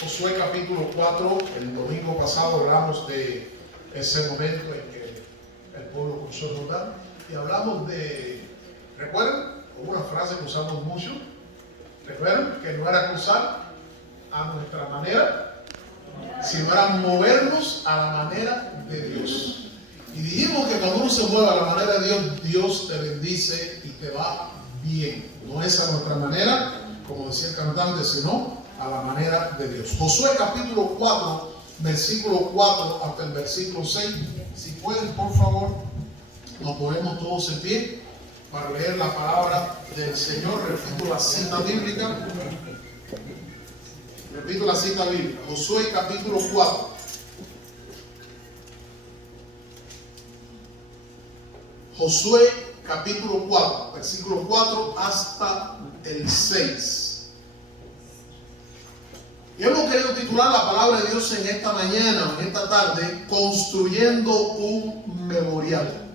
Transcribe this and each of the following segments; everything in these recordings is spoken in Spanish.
Josué capítulo 4, el domingo pasado hablamos de ese momento en que el pueblo cruzó el Jordán y hablamos de, ¿recuerdan? Una frase que usamos mucho, ¿recuerdan? Que no era cruzar a nuestra manera, sino era movernos a la manera de Dios. Y dijimos que cuando uno se mueve a la manera de Dios, Dios te bendice y te va bien. No es a nuestra manera, como decía el cantante, sino a la manera de Dios. Josué capítulo 4, versículo 4 hasta el versículo 6. Si pueden, por favor, nos ponemos todos en pie para leer la palabra del Señor. Repito la cita bíblica. Repito la cita bíblica. Josué capítulo 4. Josué capítulo 4, versículo 4 hasta el 6. Y hemos querido titular la palabra de Dios en esta mañana, en esta tarde, construyendo un memorial.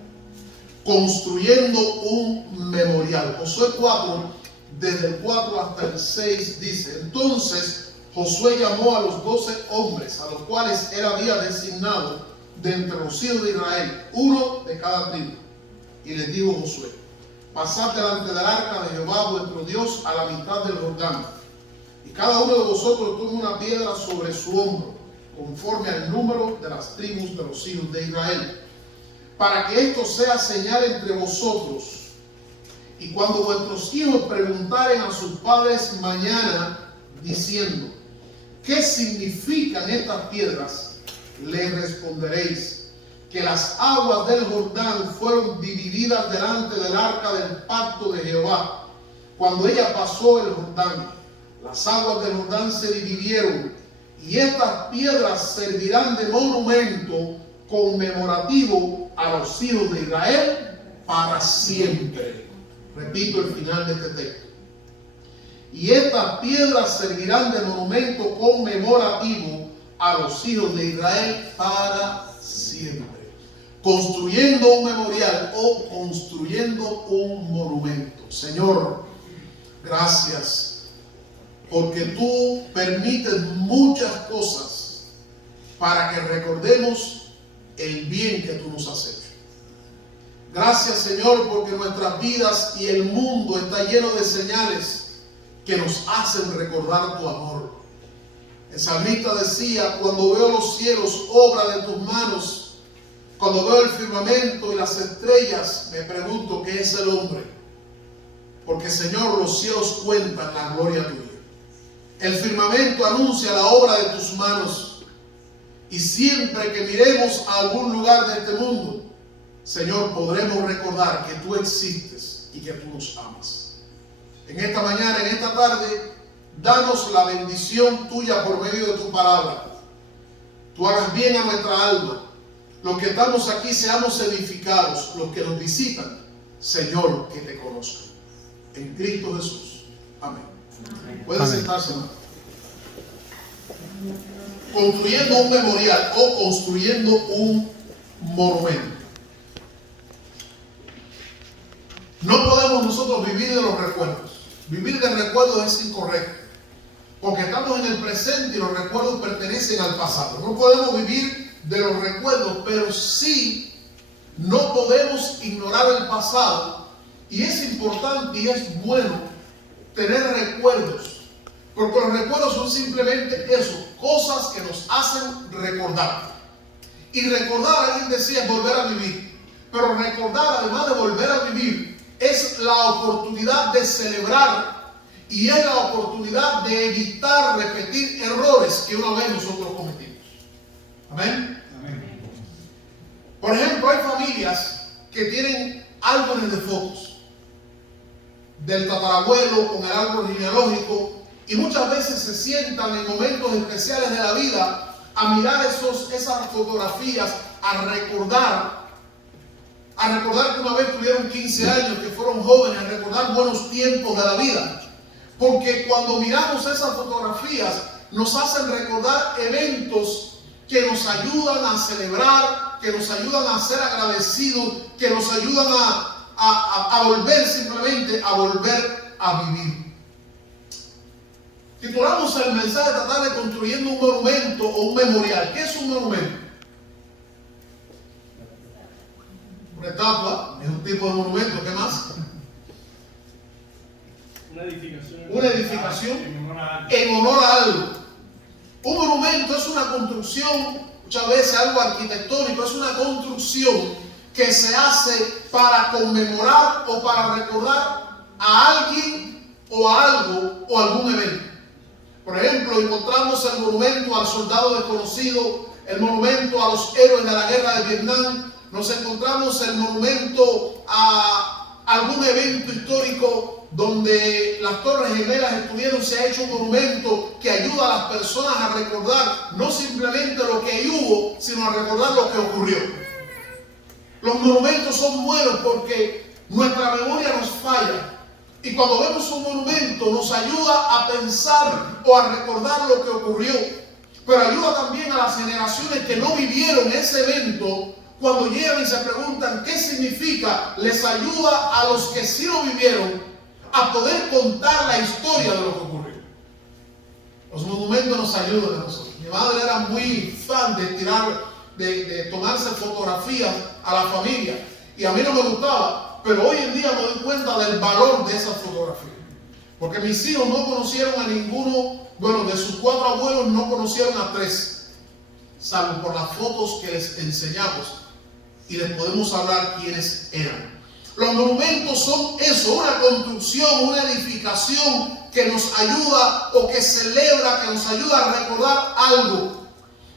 Construyendo un memorial. Josué 4, desde el 4 hasta el 6 dice: Entonces Josué llamó a los 12 hombres, a los cuales él había designado de entre los hijos de Israel, uno de cada tribu. Y les dijo Josué: Pasad delante del arca de Jehová vuestro Dios a la mitad del Jordán. Y cada uno de vosotros tome una piedra sobre su hombro, conforme al número de las tribus de los hijos de Israel, para que esto sea señal entre vosotros. Y cuando vuestros hijos preguntaren a sus padres mañana, diciendo: ¿qué significan estas piedras?, les responderéis: que las aguas del Jordán fueron divididas delante del arca del pacto de Jehová. Cuando ella pasó el Jordán, las aguas del Jordán se dividieron, y estas piedras servirán de monumento conmemorativo a los hijos de Israel para siempre. Repito el final de este texto. Y estas piedras servirán de monumento conmemorativo a los hijos de Israel para siempre. Construyendo un memorial o construyendo un monumento. Señor, gracias porque tú permites muchas cosas para que recordemos el bien que tú nos has hecho. Gracias, Señor, porque nuestras vidas y el mundo está lleno de señales que nos hacen recordar tu amor. El salmista decía: cuando veo los cielos, obra de tus manos, cuando veo el firmamento y las estrellas, me pregunto ¿qué es el hombre? Porque, Señor, los cielos cuentan la gloria tuya. El firmamento anuncia la obra de tus manos. Y siempre que miremos a algún lugar de este mundo, Señor, podremos recordar que tú existes y que tú nos amas. En esta mañana, en esta tarde, danos la bendición tuya por medio de tu palabra. Tú hagas bien a nuestra alma. Los que estamos aquí seamos edificados. Los que nos visitan, Señor, que te conozcan. En Cristo Jesús. Amén. Pueden sentarse, hermano. Construyendo un memorial o construyendo un monumento. No podemos nosotros vivir de los recuerdos. Vivir de recuerdos es incorrecto, porque estamos en el presente y los recuerdos pertenecen al pasado. No podemos vivir de los recuerdos, pero sí no podemos ignorar el pasado. Y es importante y es bueno tener recuerdos, porque los recuerdos son simplemente eso, cosas que nos hacen recordar. Y recordar, alguien decía, es volver a vivir. Pero recordar, además de volver a vivir, es la oportunidad de celebrar y es la oportunidad de evitar repetir errores que una vez nosotros cometimos. Amén. Amén. Por ejemplo, hay familias que tienen álbumes de fotos del tatarabuelo con el árbol genealógico, y muchas veces se sientan en momentos especiales de la vida a mirar esas fotografías, a recordar que una vez tuvieron 15 años, que fueron jóvenes, a recordar buenos tiempos de la vida. Porque cuando miramos esas fotografías nos hacen recordar eventos que nos ayudan a celebrar, que nos ayudan a ser agradecidos, que nos ayudan a volver simplemente a volver a vivir. Titulamos el mensaje tratar de construyendo un monumento o un memorial. ¿Qué es un monumento? Una estatua es un tipo de monumento. ¿Qué más? Una edificación en honor a algo. Un monumento es una construcción, muchas veces algo arquitectónico, es una construcción que se hace para conmemorar o para recordar a alguien o a algo o algún evento. Por ejemplo, encontramos el monumento al soldado desconocido, el monumento a los héroes de la guerra de Vietnam, nos encontramos el monumento a algún evento histórico donde las Torres Gemelas estuvieron. Se ha hecho un monumento que ayuda a las personas a recordar no simplemente lo que hubo, sino a recordar lo que ocurrió. Los monumentos son buenos porque nuestra memoria nos falla. Y cuando vemos un monumento nos ayuda a pensar o a recordar lo que ocurrió. Pero ayuda también a las generaciones que no vivieron ese evento. Cuando llegan y se preguntan qué significa, les ayuda a los que sí lo vivieron a poder contar la historia de lo que ocurrió. Los monumentos nos ayudan a nosotros. Mi madre era muy fan de tomarse fotografías a la familia. Y a mí no me gustaba. Pero hoy en día me doy cuenta del valor de esas fotografías. Porque mis hijos no conocieron a ninguno, bueno, de sus 4 abuelos no conocieron a 3. Salvo por las fotos que les enseñamos. Y les podemos hablar quiénes eran. Los monumentos son eso, una construcción, una edificación que nos ayuda o que celebra, que nos ayuda a recordar algo.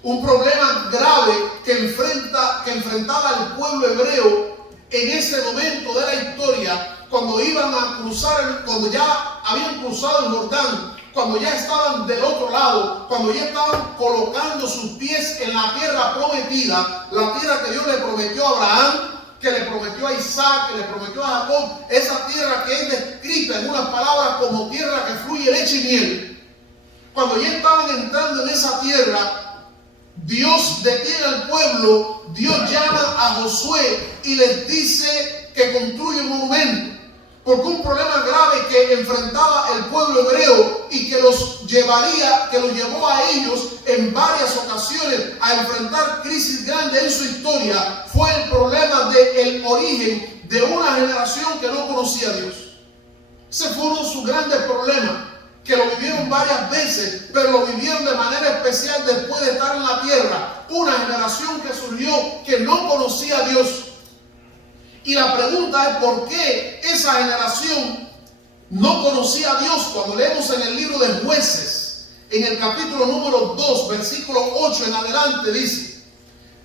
Un problema grave que enfrentaba el pueblo hebreo en ese momento de la historia, cuando iban a cruzar, cuando ya habían cruzado el Jordán, cuando ya estaban del otro lado, cuando ya estaban colocando sus pies en la tierra prometida, la tierra que Dios le prometió a Abraham, que le prometió a Isaac, que le prometió a Jacob, esa tierra que es descrita en unas palabras como tierra que fluye leche y miel. Cuando ya estaban entrando en esa tierra, Dios detiene al pueblo, Dios llama a Josué y les dice que construye un monumento. Porque un problema grave que enfrentaba el pueblo hebreo y que los llevó a ellos en varias ocasiones a enfrentar crisis grandes en su historia, fue el problema del origen de una generación que no conocía a Dios. Ese fue uno de sus grandes problemas, que lo vivieron varias veces, pero lo vivieron de manera especial después de estar en la tierra. Una generación que surgió que no conocía a Dios. Y la pregunta es por qué esa generación no conocía a Dios. Cuando leemos en el libro de Jueces, en el capítulo número 2, versículo 8 en adelante, dice: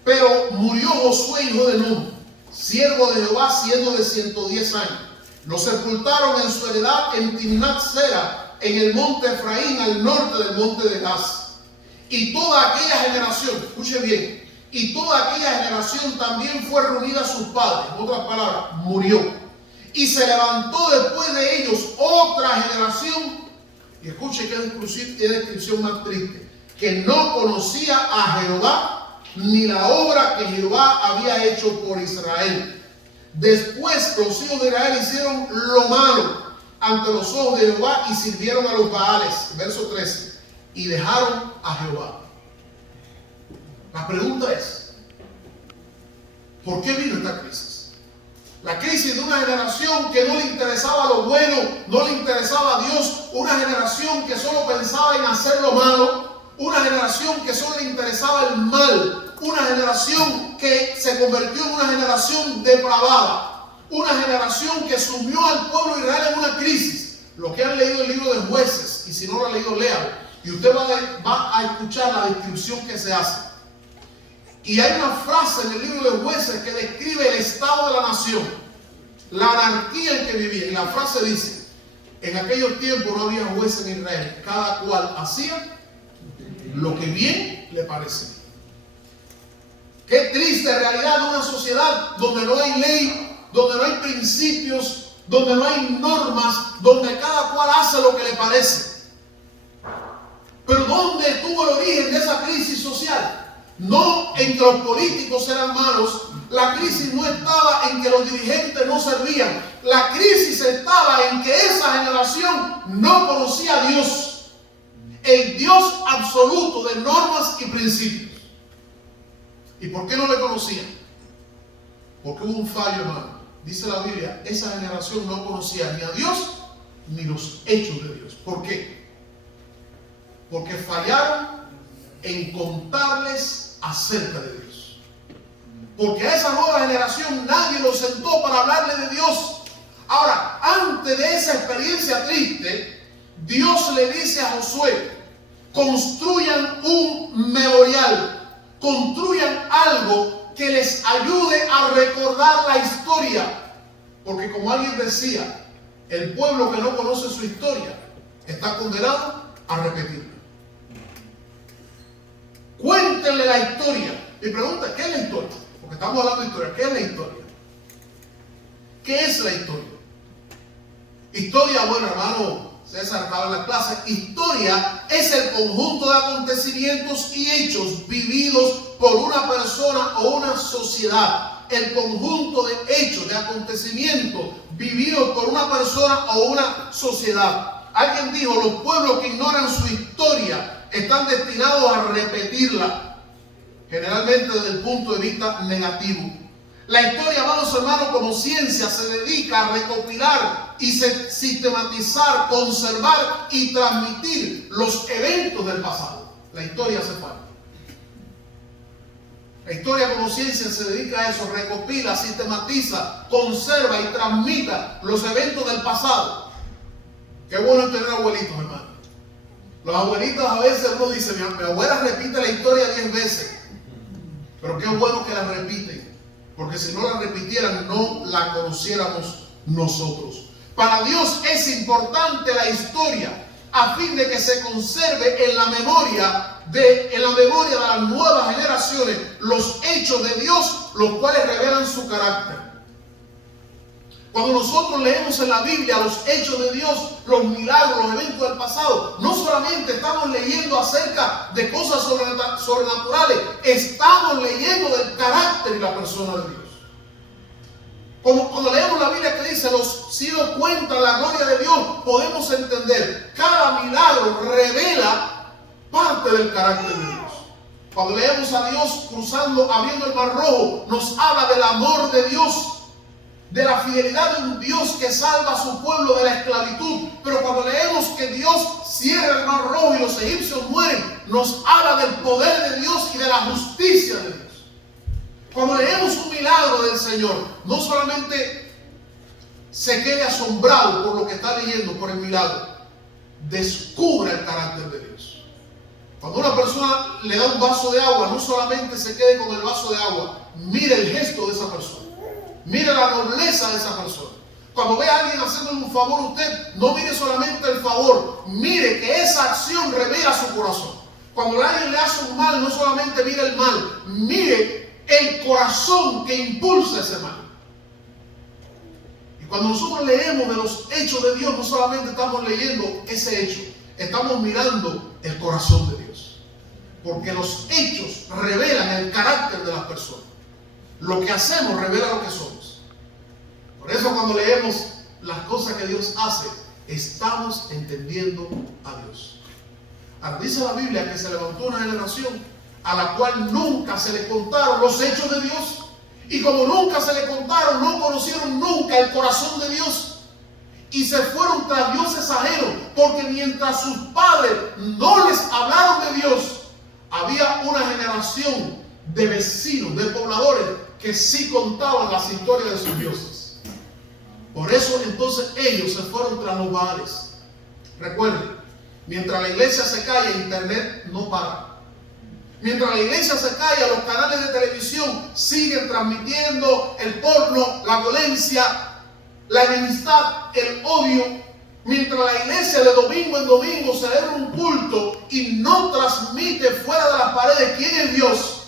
pero murió Josué, hijo de Nun, siervo de Jehová, siendo de 110 años. Lo sepultaron en su heredad en Timnat-Sera, en el monte Efraín, al norte del monte de Gaz. Y toda aquella generación, escuche bien, y toda aquella generación también fue reunida a sus padres. En otras palabras, murió. Y se levantó después de ellos otra generación, y escuche qué descripción más triste, que no conocía a Jehová, ni la obra que Jehová había hecho por Israel. Después los hijos de Israel hicieron lo malo ante los ojos de Jehová y sirvieron a los Baales. Verso 13. Y dejaron a Jehová. La pregunta es, ¿por qué vino esta crisis? La crisis de una generación que no le interesaba lo bueno, no le interesaba a Dios, una generación que solo pensaba en hacer lo malo, una generación que solo le interesaba el mal, una generación que se convirtió en una generación depravada, una generación que sumió al pueblo de Israel en una crisis. Los que han leído el libro de Jueces, y si no lo han leído, léalo, y usted va a escuchar la descripción que se hace. Y hay una frase en el libro de Jueces que describe el estado de la nación, la anarquía en que vivía. Y la frase dice: en aquellos tiempos no había jueces en Israel, cada cual hacía lo que bien le parecía. Qué triste realidad de una sociedad donde no hay ley, donde no hay principios, donde no hay normas, donde cada cual hace lo que le parece. Pero ¿dónde estuvo el origen de esa crisis social? No en que los políticos eran malos. La crisis no estaba en que los dirigentes no servían. La crisis estaba en que esa generación no conocía a Dios. el Dios absoluto de normas y principios. ¿Y por qué no le conocían? Porque hubo un fallo, hermano. Dice la Biblia, esa generación no conocía ni a Dios ni los hechos de Dios. ¿Por qué? Porque fallaron en contarles acerca de Dios. Porque a esa nueva generación nadie los sentó para hablarle de Dios. Ahora, antes de esa experiencia triste, Dios le dice a Josué, construyan un memorial, construyan algo que les ayude a recordar la historia. Porque como alguien decía, el pueblo que no conoce su historia está condenado a repetirla. Cuéntenle la historia. Y pregunta, ¿qué es la historia? Porque estamos hablando de historia. ¿Qué es la historia? ¿Qué es la historia? Historia, bueno, hermano César estaba en la clase. Historia es el conjunto de acontecimientos y hechos vividos por una persona o una sociedad. El conjunto de hechos, de acontecimientos vividos por una persona o una sociedad. Alguien dijo, los pueblos que ignoran su historia están destinados a repetirla, generalmente desde el punto de vista negativo. La historia, vamos hermanos, como ciencia se dedica a recopilar y sistematizar, conservar y transmitir los eventos del pasado. La historia hace falta. La historia como ciencia se dedica a eso, recopila, sistematiza, conserva y transmita los eventos del pasado. Qué bueno es tener abuelitos, hermano. Los abuelitos a veces uno dice, mi abuela repite la historia 10 veces. Pero qué bueno que la repiten. Porque si no la repitieran, no la conociéramos nosotros. Para Dios es importante la historia a fin de que se conserve en la memoria de las nuevas generaciones los hechos de Dios, los cuales revelan su carácter. Cuando nosotros leemos en la Biblia los hechos de Dios, los milagros, los eventos del pasado, no solamente estamos leyendo acerca de cosas sobrenaturales, estamos leyendo del carácter y la persona de Dios. Como cuando leemos la Biblia que dice, los cielos cuentan la gloria de Dios, podemos entender, cada milagro revela parte del carácter de Dios. Cuando leemos a Dios cruzando, abriendo el mar rojo, nos habla del amor de Dios, de la fidelidad de un Dios que salva a su pueblo de la esclavitud. Pero cuando leemos que Dios cierra el mar rojo y los egipcios mueren, nos habla del poder de Dios y de la justicia de Dios. Cuando leemos un milagro del Señor, no solamente se quede asombrado por lo que está leyendo, por el milagro, descubre el carácter de Dios. Cuando una persona le da un vaso de agua, no solamente se quede con el vaso de agua, mire el gesto de esa persona. Mire la nobleza de esa persona. Cuando ve a alguien haciéndole un favor a usted, no mire solamente el favor, mire que esa acción revela su corazón. Cuando alguien le hace un mal, no solamente mire el mal, mire el corazón que impulsa ese mal. Y cuando nosotros leemos de los hechos de Dios, no solamente estamos leyendo ese hecho, estamos mirando el corazón de Dios. Porque los hechos revelan el carácter de las personas. Lo que hacemos revela lo que somos. Por eso cuando leemos las cosas que Dios hace, estamos entendiendo a Dios. Ahora dice la Biblia que se levantó una generación a la cual nunca se le contaron los hechos de Dios. Y como nunca se le contaron, no conocieron nunca el corazón de Dios. Y se fueron tras dioses ajenos, porque mientras sus padres no les hablaron de Dios, había una generación de vecinos, de pobladores, que sí contaban las historias de sus dioses. Por eso entonces ellos se fueron tras los Baales. Recuerden, mientras la iglesia se calla, internet no para. Mientras la iglesia se calla, los canales de televisión siguen transmitiendo el porno, la violencia, la enemistad, el odio. Mientras la iglesia de domingo en domingo celebra un culto y no transmite fuera de las paredes quién es Dios,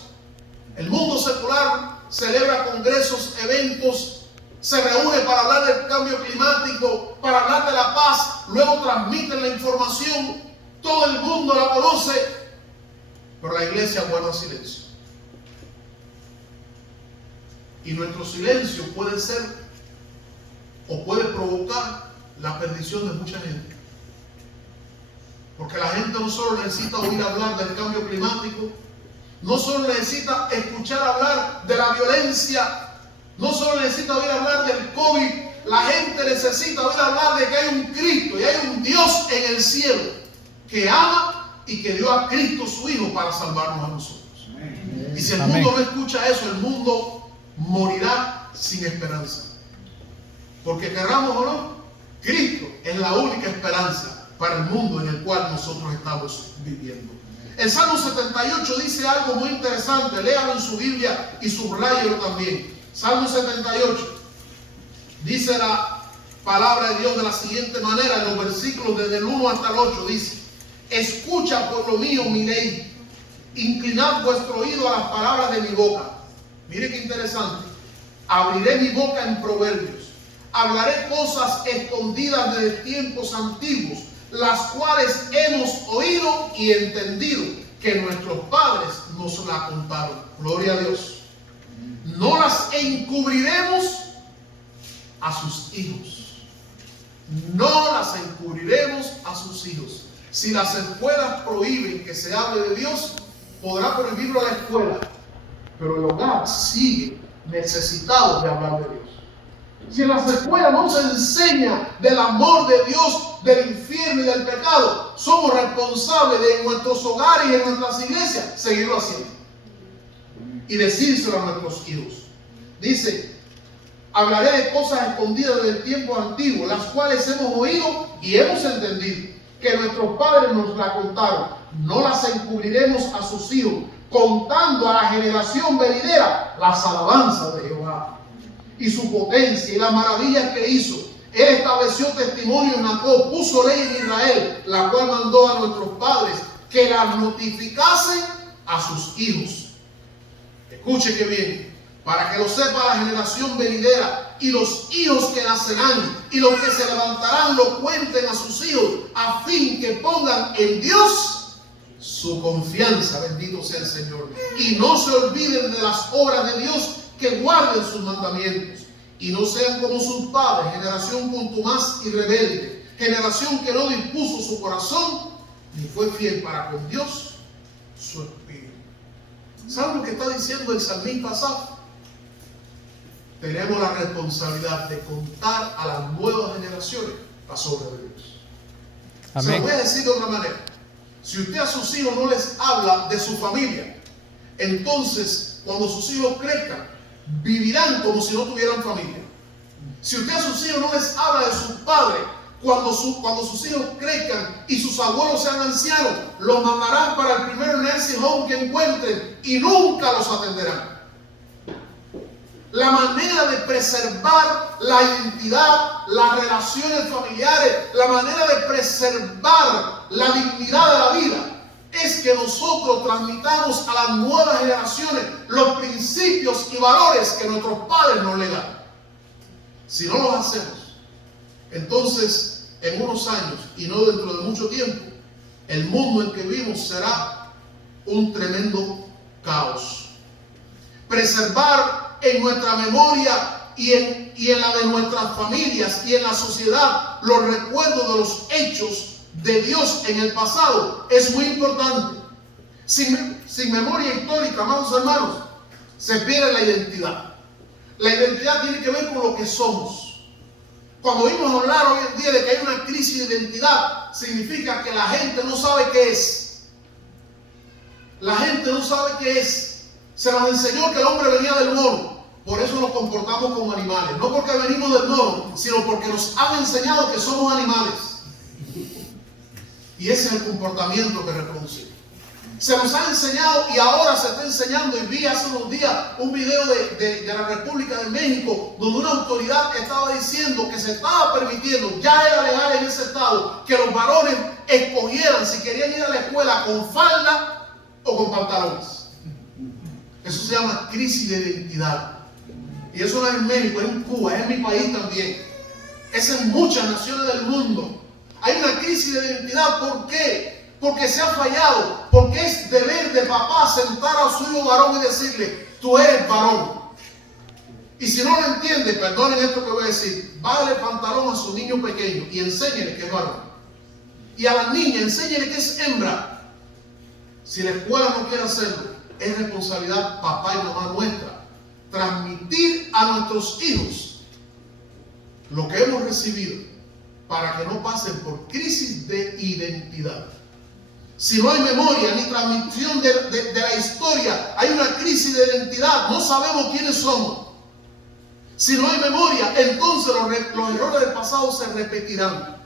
el mundo secular celebra congresos, eventos, se reúne para hablar del cambio climático, para hablar de la paz, luego transmiten la información, todo el mundo la conoce, pero la iglesia guarda silencio. Y nuestro silencio puede ser o puede provocar la perdición de mucha gente. Porque la gente no solo necesita oír hablar del cambio climático, no solo necesita escuchar hablar de la violencia, no solo necesita oír hablar del COVID, la gente necesita oír hablar de que hay un Cristo y hay un Dios en el cielo que ama y que dio a Cristo su Hijo para salvarnos a nosotros. Amén. Y si el mundo no escucha eso, el mundo morirá sin esperanza. Porque querramos o no, Cristo es la única esperanza para el mundo en el cual nosotros estamos viviendo. El Salmo 78 dice algo muy interesante. Léalo en su Biblia y subráyelo también. Salmo 78. Dice la palabra de Dios de la siguiente manera, en los versículos desde el 1 hasta el 8, dice: escucha, pueblo mío, mi ley, inclinad vuestro oído a las palabras de mi boca. Mire qué interesante. Abriré mi boca en proverbios, hablaré cosas escondidas desde tiempos antiguos, las cuales hemos oído y entendido, que nuestros padres nos la contaron. Gloria a Dios. No las encubriremos a sus hijos. No las encubriremos a sus hijos. Si las escuelas prohíben que se hable de Dios, podrá prohibirlo a la escuela, pero el hogar sigue necesitado de hablar de Dios. Si en las escuelas no se enseña del amor de Dios, del infierno y del pecado, somos responsables de en nuestros hogares y en nuestras iglesias seguirlo haciendo y decírselo a nuestros hijos. Dice: hablaré de cosas escondidas desde el tiempo antiguo, las cuales hemos oído y hemos entendido, que nuestros padres nos la contaron. No las encubriremos a sus hijos, contando a la generación venidera las alabanzas de Jehová y su potencia y las maravillas que hizo. Él estableció testimonio en Jacob, puso ley en Israel, la cual mandó a nuestros padres que las notificasen a sus hijos. Escuche que bien, para que lo sepa la generación venidera y los hijos que nacerán y los que se levantarán lo cuenten a sus hijos, a fin que pongan en Dios su confianza. Bendito sea el Señor. Y no se olviden de las obras de Dios, que guarden sus mandamientos y no sean como sus padres, generación contumaz y rebelde, generación que no dispuso su corazón ni fue fiel para con Dios su espíritu. ¿Saben lo que está diciendo el salmista Asaf? Tenemos la responsabilidad de contar a las nuevas generaciones las obras de Dios. Amén. Se lo voy a decir de otra manera. Si usted a sus hijos no les habla de su familia, entonces cuando sus hijos crezcan, vivirán como si no tuvieran familia. Si usted a sus hijos no les habla de sus padres, cuando sus hijos crezcan y sus abuelos sean ancianos, los mandarán para el primer nursing home que encuentren y nunca los atenderán. La manera de preservar la identidad, las relaciones familiares, la manera de preservar la dignidad de la vida, es que nosotros transmitamos a las nuevas generaciones los principios y valores que nuestros padres nos legaron. Si no los hacemos, entonces en unos años y no dentro de mucho tiempo, el mundo en que vivimos será un tremendo caos. Preservar en nuestra memoria y en la de nuestras familias y en la sociedad los recuerdos de los hechos de Dios en el pasado es muy importante. Sin memoria histórica, amados hermanos, se pierde la identidad. La identidad tiene que ver con lo que somos. Cuando oímos hablar hoy en día de que hay una crisis de identidad, significa que la gente no sabe qué es. La gente no sabe qué es. Se nos enseñó que el hombre venía del mono. Por eso nos comportamos como animales. No porque venimos del mono, sino porque nos han enseñado que somos animales. Y ese es el comportamiento que reproducimos. Se nos ha enseñado y ahora se está enseñando. Y vi hace unos días un video de la República de México donde una autoridad estaba diciendo que se estaba permitiendo, ya era legal en ese estado, que los varones escogieran si querían ir a la escuela con falda o con pantalones. Eso se llama crisis de identidad. Y eso no es en México, es en Cuba, es en mi país también. Es en muchas naciones del mundo. Hay una crisis de identidad. ¿Por qué? Porque se ha fallado. Porque es deber de papá sentar a su hijo varón y decirle: tú eres varón. Y si no lo entiende, perdonen esto que voy a decir, bájale el pantalón a su niño pequeño y enséñele que es varón. y a las niñas, enséñele que es hembra. Si la escuela no quiere hacerlo, es responsabilidad papá y mamá nuestra transmitir a nuestros hijos lo que hemos recibido para que no pasen por crisis de identidad. Si no hay memoria ni transmisión de la historia, hay una crisis de identidad, no sabemos quiénes somos. Si no hay memoria, entonces los errores del pasado se repetirán.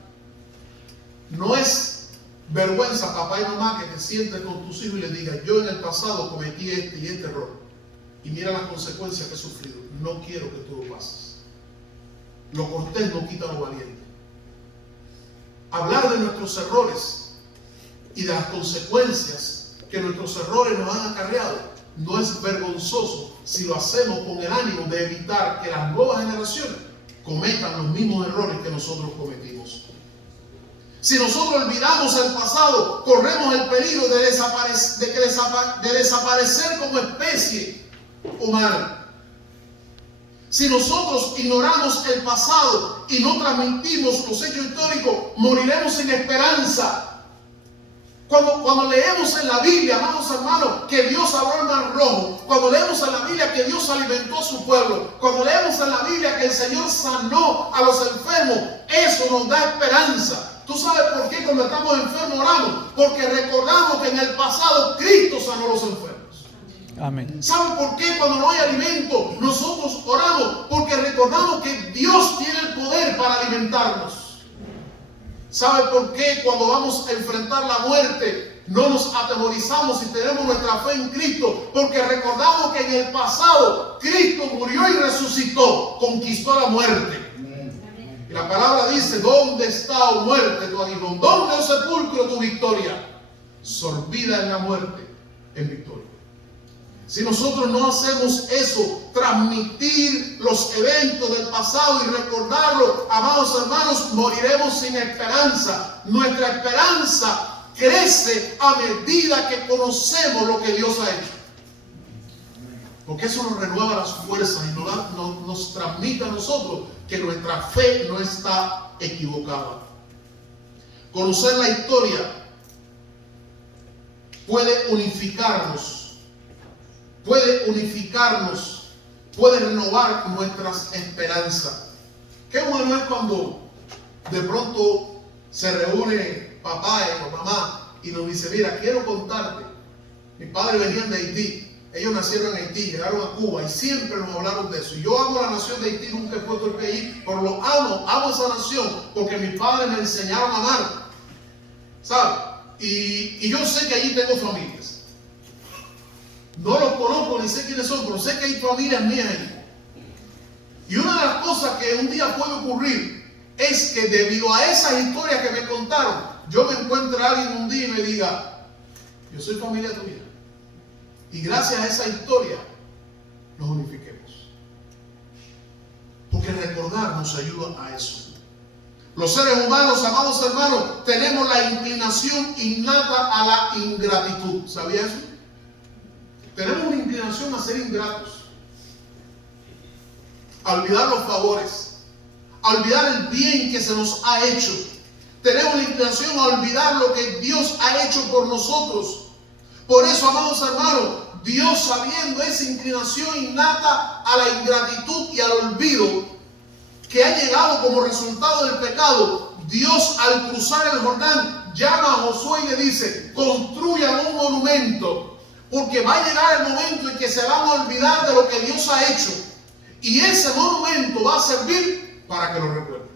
No es vergüenza, papá y mamá, que te sientes con tus hijos y les digas: yo en el pasado cometí este y este error, y mira las consecuencias que he sufrido. No quiero que tú lo pases. Lo cortés no quita lo valiente. Hablar de nuestros errores y de las consecuencias que nuestros errores nos han acarreado no es vergonzoso si lo hacemos con el ánimo de evitar que las nuevas generaciones cometan los mismos errores que nosotros cometimos. Si nosotros olvidamos el pasado, corremos el peligro de desaparecer como especie humana. Si nosotros ignoramos el pasado y no transmitimos los hechos históricos, moriremos sin esperanza. Cuando leemos en la Biblia, amados hermanos, que Dios abrió el mar rojo, cuando leemos en la Biblia que Dios alimentó a su pueblo, cuando leemos en la Biblia que el Señor sanó a los enfermos, eso nos da esperanza. ¿Tú sabes por qué cuando estamos enfermos oramos? Porque recordamos que en el pasado Cristo sanó a los enfermos. Amén. ¿Saben por qué cuando no hay alimento nosotros oramos? Porque recordamos que Dios tiene el poder para alimentarnos. ¿Sabe por qué cuando vamos a enfrentar la muerte no nos atemorizamos y tenemos nuestra fe en Cristo? Porque recordamos que en el pasado Cristo murió y resucitó, conquistó la muerte. Y la palabra dice: ¿dónde está, oh muerte, tu aguijón? ¿Dónde, oh sepulcro, tu victoria? Sorbida en la muerte, en victoria. Si nosotros no hacemos eso, transmitir los eventos del pasado y recordarlo, amados hermanos, moriremos sin esperanza. Nuestra esperanza crece a medida que conocemos lo que Dios ha hecho. Porque eso nos renueva las fuerzas y nos transmite a nosotros que nuestra fe no está equivocada. Conocer la historia puede unificarnos, puede renovar nuestras esperanzas. Qué bueno es cuando de pronto se reúne papá o mamá y nos dice: mira, quiero contarte, mis padres venían de Haití. Ellos nacieron en Haití, llegaron a Cuba y siempre nos hablaron de eso. Y yo amo la nación de Haití, nunca he puesto el pie ahí, pero lo amo esa nación porque mis padres me enseñaron a amar, ¿sabes? Y yo sé que allí tengo familias. No los conozco ni sé quiénes son, pero sé que hay familias mías allí. Y una de las cosas que un día puede ocurrir es que debido a esas historias que me contaron, yo me encuentre a alguien un día y me diga: yo soy familia tuya. Y gracias a esa historia nos unifiquemos. Porque recordar nos ayuda a eso. Los seres humanos, amados hermanos, tenemos la inclinación innata a la ingratitud. ¿Sabía eso? Tenemos una inclinación a ser ingratos, a olvidar los favores, a olvidar el bien que se nos ha hecho. Tenemos la inclinación a olvidar lo que Dios ha hecho por nosotros. Por eso, amados hermanos, Dios, sabiendo esa inclinación innata a la ingratitud y al olvido que ha llegado como resultado del pecado, Dios, al cruzar el Jordán, llama a Josué y le dice: construyan un monumento, porque va a llegar el momento en que se van a olvidar de lo que Dios ha hecho, y ese monumento va a servir para que lo recuerden.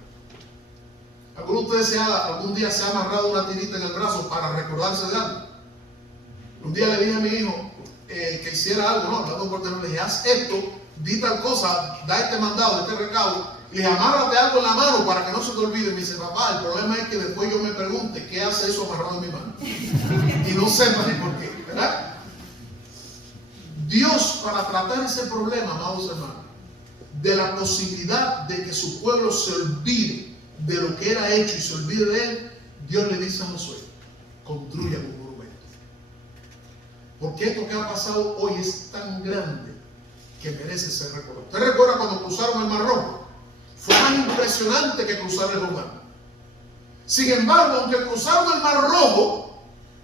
¿Alguno de ustedes algún día se ha amarrado una tirita en el brazo para recordarse de algo? Un día le dije a mi hijo que hiciera algo, hablando por teléfono, le dije: haz esto, di tal cosa, da este mandado, este recado. Y le dije: amárrate algo en la mano para que no se te olvide. Y me dice: papá, el problema es que después yo me pregunte qué hace eso amarrado en mi mano. Y no sepa ni por qué, ¿verdad? Dios, para tratar ese problema, amados hermanos, de la posibilidad de que su pueblo se olvide de lo que era hecho y se olvide de él, Dios le dice a Josué: construyan un monumento. Porque esto que ha pasado hoy es tan grande que merece ser recordado. ¿Usted recuerda cuando cruzaron el Mar Rojo? Fue más impresionante que cruzar el Jordán. Sin embargo, aunque cruzaron el Mar Rojo,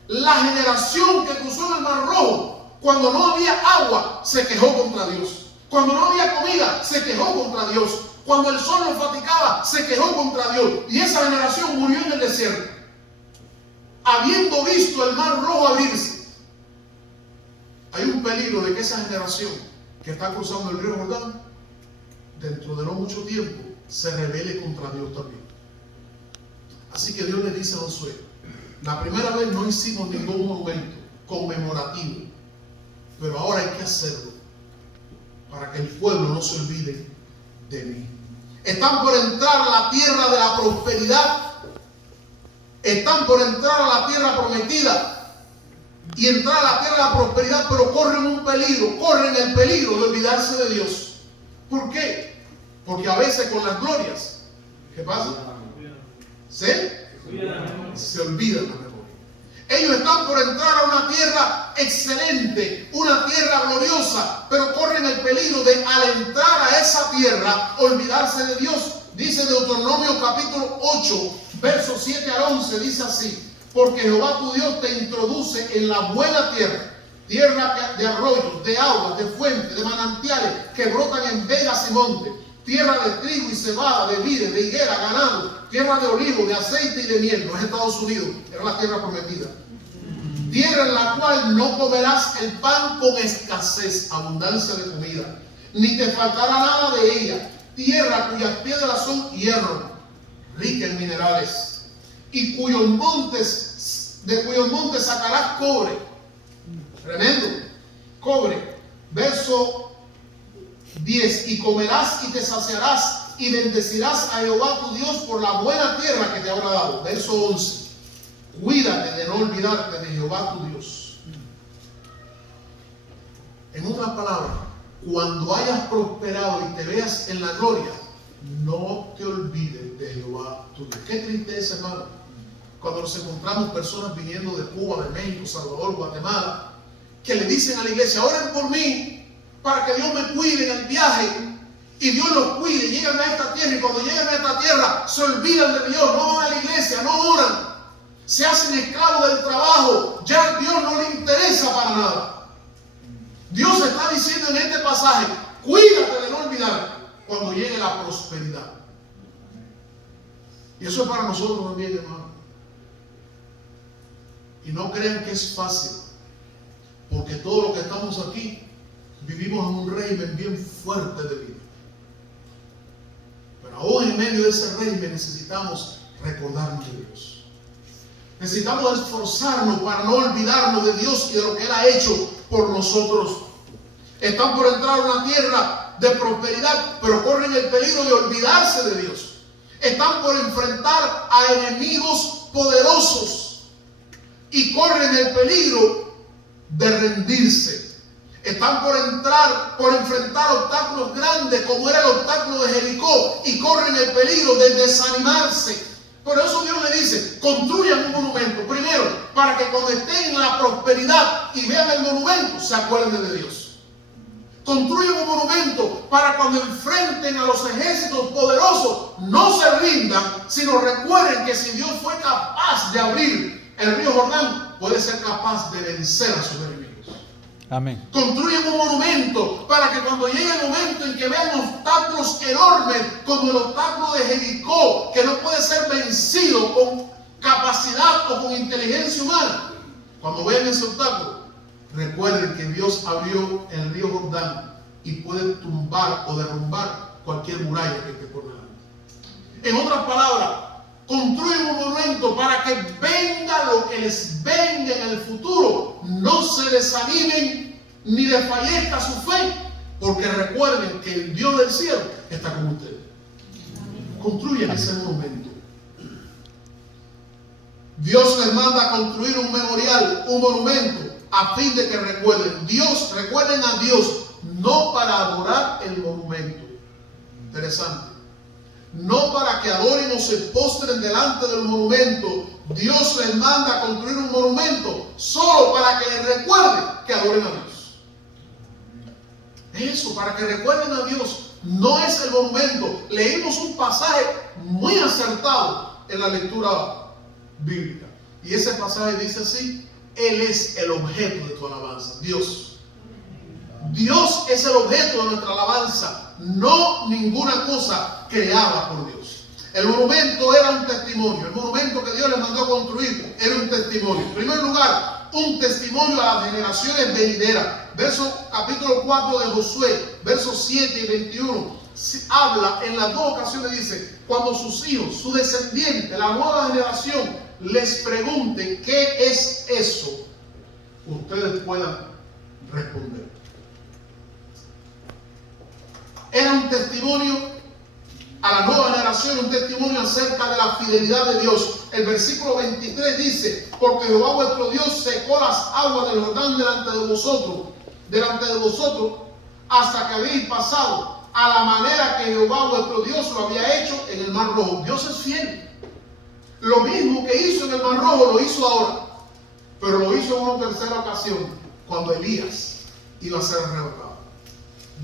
la generación que cruzó en el Mar Rojo, cuando no había agua, se quejó contra Dios. Cuando no había comida, se quejó contra Dios. Cuando el sol los fatigaba, se quejó contra Dios. Y esa generación murió en el desierto, habiendo visto el Mar Rojo abrirse. Hay un peligro de que esa generación que está cruzando el río Jordán, dentro de no mucho tiempo, se rebele contra Dios también. Así que Dios le dice a Josué: la primera vez no hicimos ningún monumento conmemorativo, pero ahora hay que hacerlo para que el pueblo no se olvide de mí. Están por entrar a la tierra de la prosperidad, están por entrar a la tierra prometida y entrar a la tierra de la prosperidad, pero corren un peligro, corren el peligro de olvidarse de Dios. ¿Por qué? Porque a veces con las glorias, ¿qué pasa? Se olvidan la memoria. Ellos están por entrar a una tierra excelente, una tierra gloriosa, pero corren el peligro de, al entrar a esa tierra, olvidarse de Dios. Dice Deuteronomio capítulo 8, versos 7 al 11, dice así: porque Jehová tu Dios te introduce en la buena tierra, tierra de arroyos, de aguas, de fuentes, de manantiales que brotan en vegas y montes, tierra de trigo y cebada, de vides, de higuera, ganado, tierra de olivo, de aceite y de miel. No es Estados Unidos, era la tierra prometida. Tierra en la cual no comerás el pan con escasez, abundancia de comida, ni te faltará nada de ella. Tierra cuyas piedras son hierro, rica en minerales, y de cuyos montes sacarás cobre. Tremendo. Cobre. Verso 10: y comerás y te saciarás y bendecirás a Jehová tu Dios por la buena tierra que te habrá dado. Verso 11: cuídate de no olvidarte de Jehová tu Dios. En otras palabras, cuando hayas prosperado y te veas en la gloria, no te olvides de Jehová tu Dios. Qué tristeza, hermano, cuando nos encontramos personas viniendo de Cuba, de México, Salvador, Guatemala, que le dicen a la iglesia: oren por mí para que Dios me cuide en el viaje. Y Dios los cuide, llegan a esta tierra, y cuando llegan a esta tierra se olvidan de Dios, no van a la iglesia, no oran, se hacen esclavos del trabajo, ya Dios no le interesa para nada. Dios está diciendo en este pasaje: cuídate de no olvidarte cuando llegue la prosperidad. Y eso es para nosotros también, hermano. Y no crean que es fácil, porque todos los que estamos aquí vivimos en un régimen bien fuerte de vida. Pero aún en medio de ese régimen necesitamos recordarnos de Dios. Necesitamos esforzarnos para no olvidarnos de Dios y de lo que Él ha hecho por nosotros. Están por entrar a una tierra de prosperidad, pero corren el peligro de olvidarse de Dios. Están por enfrentar a enemigos poderosos y corren el peligro de rendirse. Están por enfrentar obstáculos grandes, como era el obstáculo de Jericó, y corren el peligro de desanimarse. Por eso Dios le dice: construyan un monumento. Primero, para que cuando estén en la prosperidad y vean el monumento, se acuerden de Dios. Construyan un monumento para cuando enfrenten a los ejércitos poderosos, no se rindan, sino recuerden que si Dios fue capaz de abrir el río Jordán, puede ser capaz de vencer a sus enemigos. Amén. Construyen un monumento para que cuando llegue el momento en que vean obstáculos enormes, como el obstáculo de Jericó, que no puede ser vencido con capacidad o con inteligencia humana, cuando vean ese obstáculo, recuerden que Dios abrió el río Jordán y puede tumbar o derrumbar cualquier muralla que esté por delante. En otras palabras, construyen un monumento para que venga lo que les venga en el futuro. No se desanimen ni desfallezca su fe, porque recuerden que el Dios del cielo está con ustedes. Construyan ese monumento. Dios les manda a construir un memorial, un monumento, a fin de que recuerden a Dios, no para adorar el monumento. Interesante. No para que adoren o se postren delante del monumento. Dios les manda a construir un monumento solo para que les recuerden que adoren a Dios. Eso, para que recuerden a Dios. No es el monumento. Leímos un pasaje muy acertado en la lectura bíblica. Y ese pasaje dice así: Él es el objeto de tu alabanza, Dios. Dios es el objeto de nuestra alabanza, no ninguna cosa creada por Dios. El monumento era un testimonio. El monumento que Dios les mandó a construir era un testimonio. En primer lugar, un testimonio a las generaciones venideras. Capítulo 4 de Josué, versos 7 y 21. Habla en las dos ocasiones, dice: cuando sus hijos, su descendiente, la nueva generación, les pregunte qué es eso, ustedes puedan responder. Era un testimonio a la nueva generación, un testimonio acerca de la fidelidad de Dios. El versículo 23 dice: porque Jehová vuestro Dios secó las aguas del Jordán delante de vosotros, hasta que habéis pasado, a la manera que Jehová vuestro Dios lo había hecho en el Mar Rojo. Dios es fiel. Lo mismo que hizo en el Mar Rojo lo hizo ahora, pero lo hizo en una tercera ocasión, cuando Elías iba a ser arrebatado.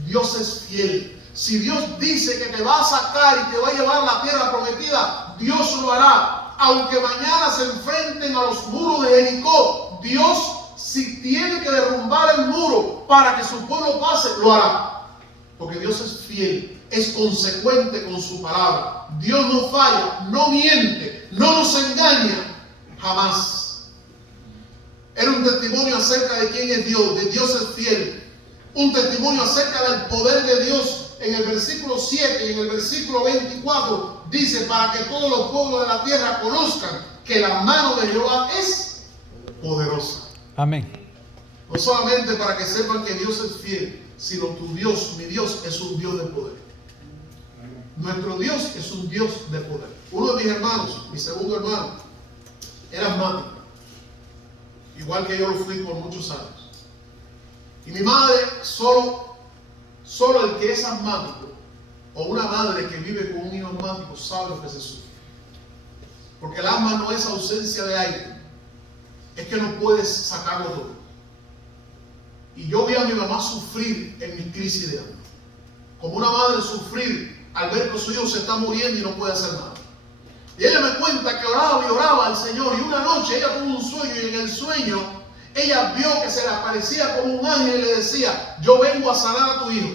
Dios es fiel. Si Dios dice que te va a sacar y te va a llevar a la tierra prometida, Dios lo hará. Aunque mañana se enfrenten a los muros de Jericó, Dios, si tiene que derrumbar el muro para que su pueblo pase, lo hará. Porque Dios es fiel, es consecuente con su palabra. Dios no falla, no miente, no nos engaña, jamás. Era un testimonio acerca de quién es Dios, de Dios es fiel. Un testimonio acerca del poder de Dios. En el versículo 7 y en el versículo 24 dice: para que todos los pueblos de la tierra conozcan que la mano de Jehová es poderosa. Amén. No solamente para que sepan que Dios es fiel, sino tu Dios, mi Dios, es un Dios de poder. Nuestro Dios es un Dios de poder. Uno de mis hermanos, mi segundo hermano, era asmático, igual que yo lo fui por muchos años. Y mi madre, solo el que es asmático, o una madre que vive con un hijo asmático, sabe lo que se sufre. Porque el asma no es ausencia de aire, es que no puedes sacarlo todo. Y yo vi a mi mamá sufrir en mi crisis de asma, como una madre sufrir al ver que su hijo se está muriendo y no puede hacer nada. Y ella me cuenta que oraba y oraba al Señor, y una noche ella tuvo un sueño, y en el sueño ella vio que se le aparecía como un ángel y le decía: yo vengo a sanar a tu hijo.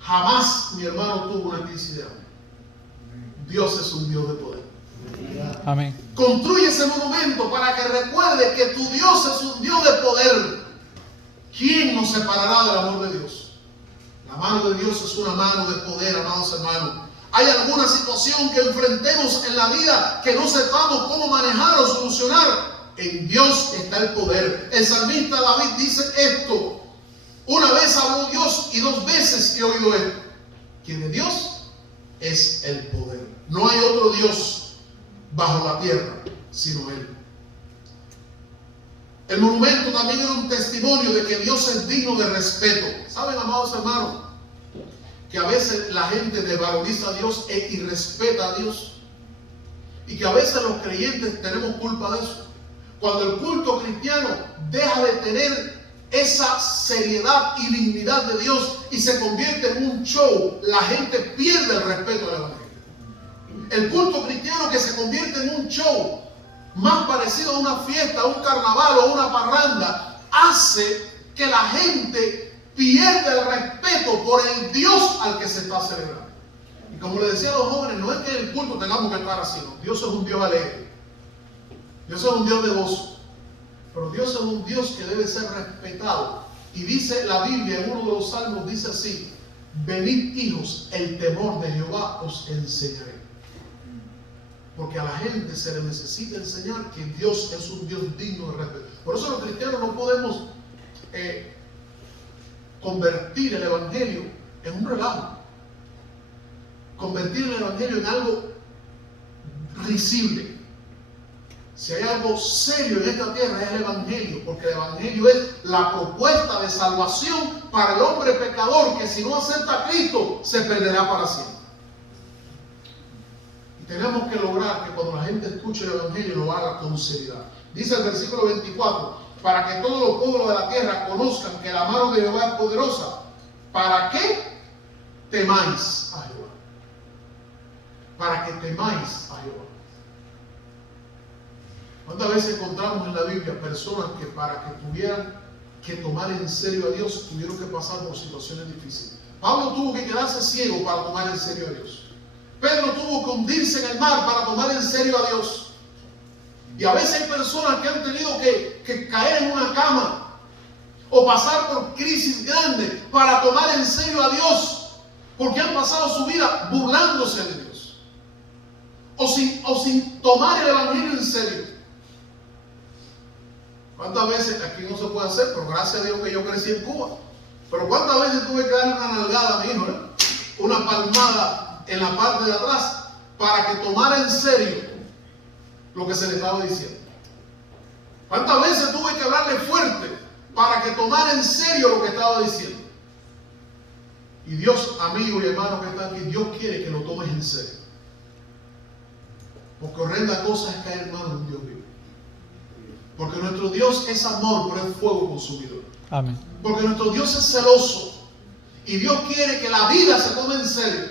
Jamás mi hermano tuvo una crisis de asma. Dios es un Dios de poder. Amén. Construye ese monumento para que recuerde que tu Dios es un Dios de poder. ¿Quién nos separará del amor de Dios? La mano de Dios es una mano de poder, amados hermanos. ¿Hay alguna situación que enfrentemos en la vida que no sepamos cómo manejar o solucionar? En Dios está el poder. El salmista David dice esto: una vez habló Dios y 2 veces he oído esto, que de Dios es el poder. No hay otro Dios bajo la tierra sino Él. El monumento también era un testimonio de que Dios es digno de respeto. ¿Saben, amados hermanos, que a veces la gente desvaloriza a Dios y irrespeta a Dios? Y que a veces los creyentes tenemos culpa de eso. Cuando el culto cristiano deja de tener esa seriedad y dignidad de Dios y se convierte en un show, la gente pierde el respeto al evangelio. El culto cristiano que se convierte en un show, más parecido a una fiesta, a un carnaval o a una parranda, hace que la gente pierda el respeto por el Dios al que se está celebrando. Y como le decía a los jóvenes, no es que en el culto tengamos que estar así, no. Dios es un Dios alegre. Dios es un Dios de gozo. Pero Dios es un Dios que debe ser respetado. Y dice la Biblia en uno de los salmos, dice así: venid hijos, el temor de Jehová os enseñaré. Porque a la gente se le necesita enseñar que Dios es un Dios digno de respeto. Por eso los cristianos no podemos convertir el evangelio en un relajo. Convertir el evangelio en algo risible. Si hay algo serio en esta tierra es el evangelio, porque el evangelio es la propuesta de salvación para el hombre pecador que si no acepta a Cristo se perderá para siempre. Y tenemos que lograr que cuando la gente escuche el evangelio lo haga con seriedad. Dice el versículo 24: para que todos los pueblos de la tierra conozcan que la mano de Jehová es poderosa, para que temáis a Jehová. Para que temáis a Jehová. ¿Cuántas veces encontramos en la Biblia personas que para que tuvieran que tomar en serio a Dios tuvieron que pasar por situaciones difíciles? Pablo tuvo que quedarse ciego para tomar en serio a Dios. Pedro tuvo que hundirse en el mar para tomar en serio a Dios. Y a veces hay personas que han tenido que caer en una cama o pasar por crisis grandes para tomar en serio a Dios, porque han pasado su vida burlándose de Dios o sin tomar el evangelio en serio. ¿Cuántas veces aquí no se puede hacer? Pero gracias a Dios que yo crecí en Cuba. Pero ¿cuántas veces tuve que darle una nalgada a mi hijo, una palmada en la parte de atrás para que tomara en serio lo que se le estaba diciendo? ¿Cuántas veces tuve que hablarle fuerte para que tomara en serio lo que estaba diciendo? Y Dios, amigo y hermano que está aquí, Dios quiere que lo tomes en serio. Porque horrenda cosa es caer mal en un Dios vivo. Porque nuestro Dios es amor, pero es fuego consumidor. Amén. Porque nuestro Dios es celoso. Y Dios quiere que la vida se tome en serio.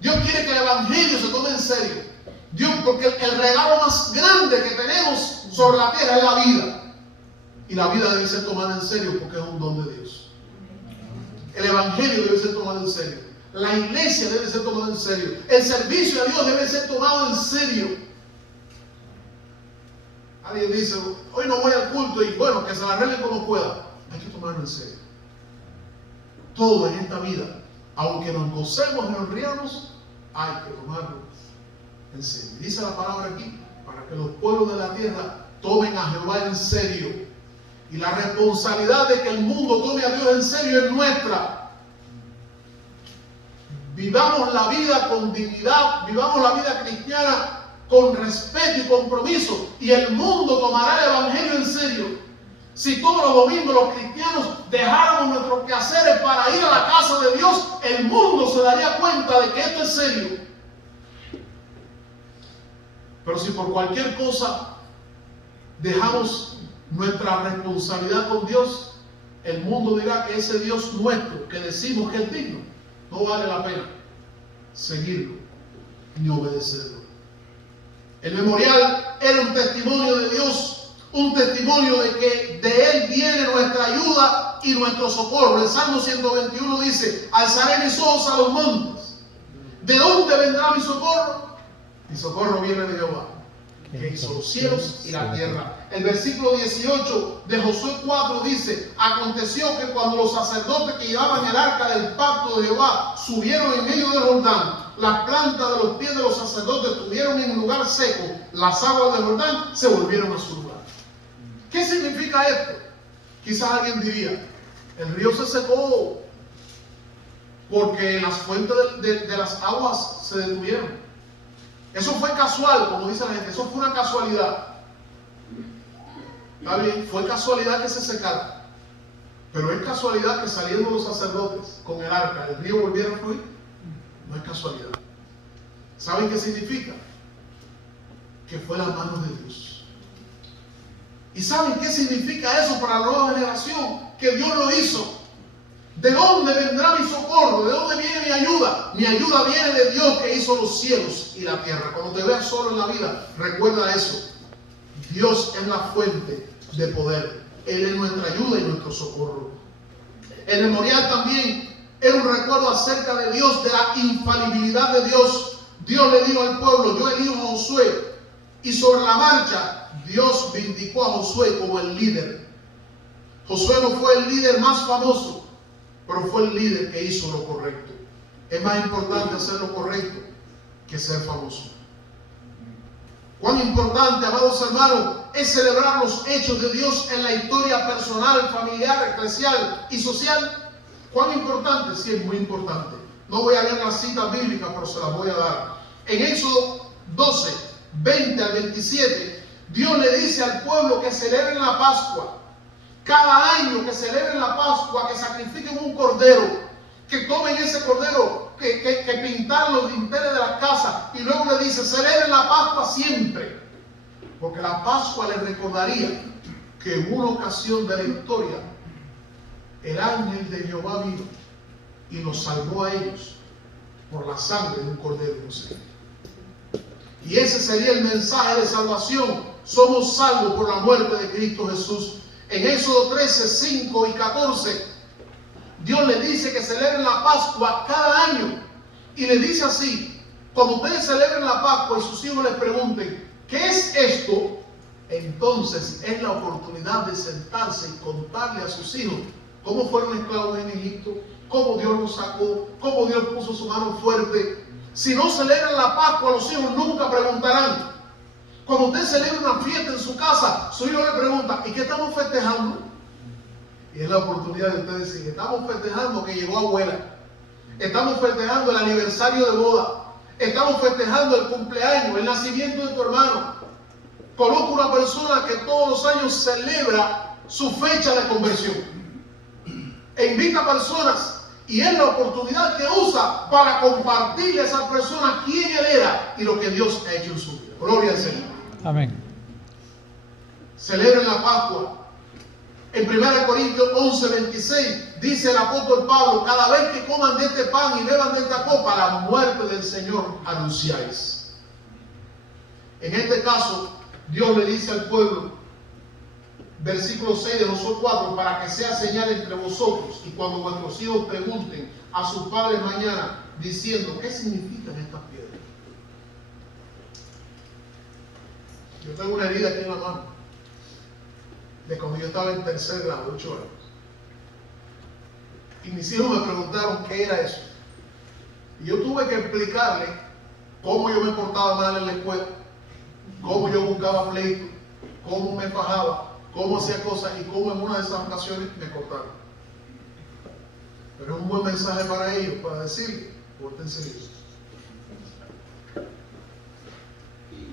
Dios quiere que el evangelio se tome en serio. Dios, porque el regalo más grande que tenemos sobre la tierra es la vida. Y la vida debe ser tomada en serio porque es un don de Dios. El evangelio debe ser tomado en serio. La iglesia debe ser tomada en serio. El servicio a Dios debe ser tomado en serio. Alguien dice, hoy no voy al culto y bueno, que se la arreglen como pueda. Hay que tomarlo en serio. Todo en esta vida, aunque nos gocemos y nos riamos, hay que tomarlo en serio. Dice la palabra aquí, para que los pueblos de la tierra tomen a Jehová en serio. Y la responsabilidad de que el mundo tome a Dios en serio es nuestra. Vivamos la vida con dignidad, vivamos la vida cristiana con respeto y compromiso, y el mundo tomará el evangelio en serio. Si todos los domingos los cristianos dejáramos nuestros quehaceres para ir a la casa de Dios, el mundo se daría cuenta de que esto es serio. Pero si por cualquier cosa dejamos nuestra responsabilidad con Dios, el mundo dirá que ese Dios nuestro, que decimos que es digno, no vale la pena seguirlo ni obedecerlo. El memorial era un testimonio de Dios, un testimonio de que de Él viene nuestra ayuda y nuestro socorro. El Salmo 121 dice, alzaré mis ojos a los montes. ¿De dónde vendrá mi socorro? Mi socorro viene de Jehová, que hizo los cielos y la tierra. El versículo 18 de Josué 4 dice, aconteció que cuando los sacerdotes que llevaban el arca del pacto de Jehová subieron en medio del Jordán, las plantas de los pies de los sacerdotes estuvieron en un lugar seco, las aguas del Jordán se volvieron a su lugar. ¿Qué significa esto? Quizás alguien diría, el río se secó porque las fuentes de las aguas se detuvieron. Eso fue casual, como dice la gente, eso fue una casualidad. Está bien, fue casualidad que se secara. Pero es casualidad que saliendo los sacerdotes con el arca, el río volviera a fluir. No es casualidad. ¿Saben qué significa? Que fue la mano de Dios. ¿Y saben qué significa eso para la nueva generación? Que Dios lo hizo. ¿De dónde vendrá mi socorro? ¿De dónde viene mi ayuda? Mi ayuda viene de Dios que hizo los cielos y la tierra. Cuando te veas solo en la vida, recuerda eso. Dios es la fuente de poder. Él es nuestra ayuda y nuestro socorro. El memorial también era un recuerdo acerca de Dios, de la infalibilidad de Dios. Dios le dijo al pueblo, yo elijo a Josué. Y sobre la marcha, Dios vindicó a Josué como el líder. Josué no fue el líder más famoso, pero fue el líder que hizo lo correcto. Es más importante hacer lo correcto que ser famoso. Cuán importante, amados hermanos, es celebrar los hechos de Dios en la historia personal, familiar, eclesial y social. ¿Cuán importante? Sí, es muy importante. No voy a leer las citas bíblicas, pero se las voy a dar. En Éxodo 12, 20 al 27, Dios le dice al pueblo que celebren la Pascua. Cada año que celebren la Pascua, que sacrifiquen un cordero, que tomen ese cordero, que pintaron los dinteles de las casas, y luego le dice, celebren la Pascua siempre, porque la Pascua les recordaría que en una ocasión de la historia, el ángel de Jehová vino y los salvó a ellos por la sangre de un cordero inocente. Y ese sería el mensaje de salvación somos salvos por la muerte de Cristo Jesús. En Éxodo 13, 5 y 14, Dios le dice que celebren la Pascua cada año. Y le dice así: cuando ustedes celebren la Pascua y sus hijos les pregunten, ¿qué es esto? Entonces es la oportunidad de sentarse y contarle a sus hijos cómo fueron esclavos en Egipto, cómo Dios los sacó, cómo Dios puso su mano fuerte. Si no celebran la Pascua, los hijos nunca preguntarán. Cuando usted celebra una fiesta en su casa, su hijo le pregunta: ¿y qué estamos festejando? Y es la oportunidad de usted decir: estamos festejando que llegó abuela, estamos festejando el aniversario de boda, estamos festejando el cumpleaños, el nacimiento de tu hermano. Conozco una persona que todos los años celebra su fecha de conversión e invita a personas, y es la oportunidad que usa para compartirle a esas personas quién él era y lo que Dios ha hecho en su vida. Gloria al Señor. Amén. Celebren la Pascua. En 1 Corintios 11, 26 dice el apóstol Pablo: cada vez que coman de este pan y beban de esta copa, la muerte del Señor anunciáis. En este caso, Dios le dice al pueblo, versículo 6 de Josué 4, para que sea señal entre vosotros, y cuando vuestros hijos pregunten a sus padres mañana, diciendo: ¿qué significan estas piedras? Yo tengo una herida aquí en la mano, de cuando yo estaba en tercer grado, 8 años. Y mis hijos me preguntaron qué era eso. Y yo tuve que explicarle cómo yo me portaba mal en la escuela, cómo yo buscaba pleito, cómo me fajaba, cómo hacía cosas, y cómo en una de esas ocasiones me cortaron. Pero es un buen mensaje para ellos, para decirles: pórtense bien.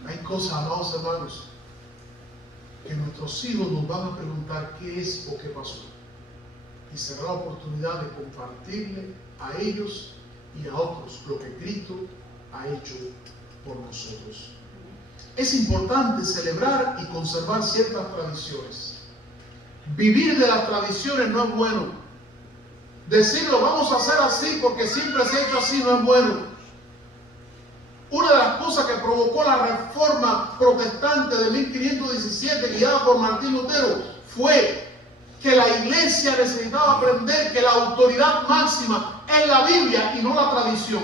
Hay cosas, amados hermanos, que nuestros hijos nos van a preguntar qué es o qué pasó. Y será la oportunidad de compartirle a ellos y a otros lo que Cristo ha hecho por nosotros. Es importante celebrar y conservar ciertas tradiciones. Vivir de las tradiciones no es bueno. Decirlo vamos a hacer así porque siempre se ha hecho así no es bueno. Una de las cosas que provocó la reforma protestante de 1517, guiada por Martín Lutero, fue que la iglesia necesitaba aprender que la autoridad máxima es la Biblia y no la tradición.